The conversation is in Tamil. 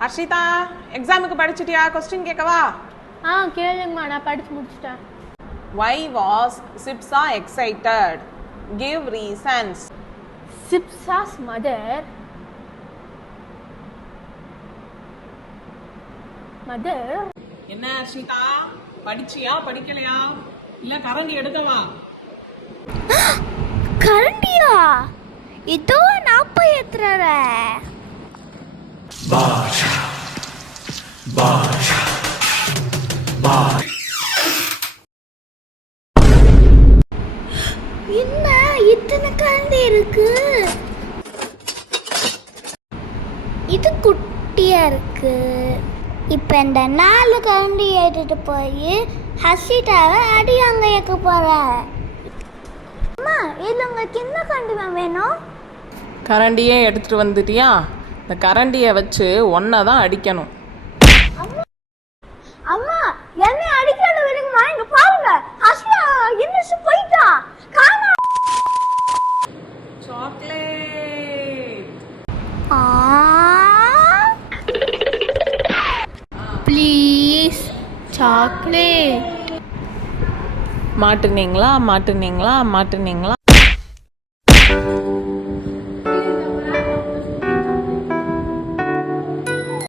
ஹர்ஷிதா, எக்ஸாமுக்கு படிச்சிட்டியா? கொஸ்டின் கேட்கவா? கேளுங்கம்மா, நான் படிச்சு முடிச்சிட்டேன். Why was Sipsa excited? Give reasons. Sipsa's mother என்ன ஹர்ஷிதா, படிச்சியா படிக்கலையா? இல்ல கரண்டி எடுக்கவா? கரண்டியா? இதோ நான் போய் ஏத்துறேன். பாஷா பாஷா பாஷா. என்ன இத்தனை கரண்டி இருக்கு? இது குட்டியா இருக்கு. இப்போ இந்த 4 கரண்டி ஏற்றிட்டு போய் ஹர்ஷிதாவை அடி அங்கே ஏற்க போகிறேன். அம்மா, இது உங்களுக்கு என்ன கரண்டி வேணும்? கரண்டியே எடுத்துட்டு வந்துட்டியா? இந்த கரண்டியை வச்சு ஒன்றை தான் அடிக்கணும். அம்மா, என்ன அடிக்கிறத விடுங்கம்மா. இங்க பாருங்க, ஹர்ஷிதா என்ன போயிட்டா. காணா சாக்லேட். Please chocolate. மாட்டுனீங்களா?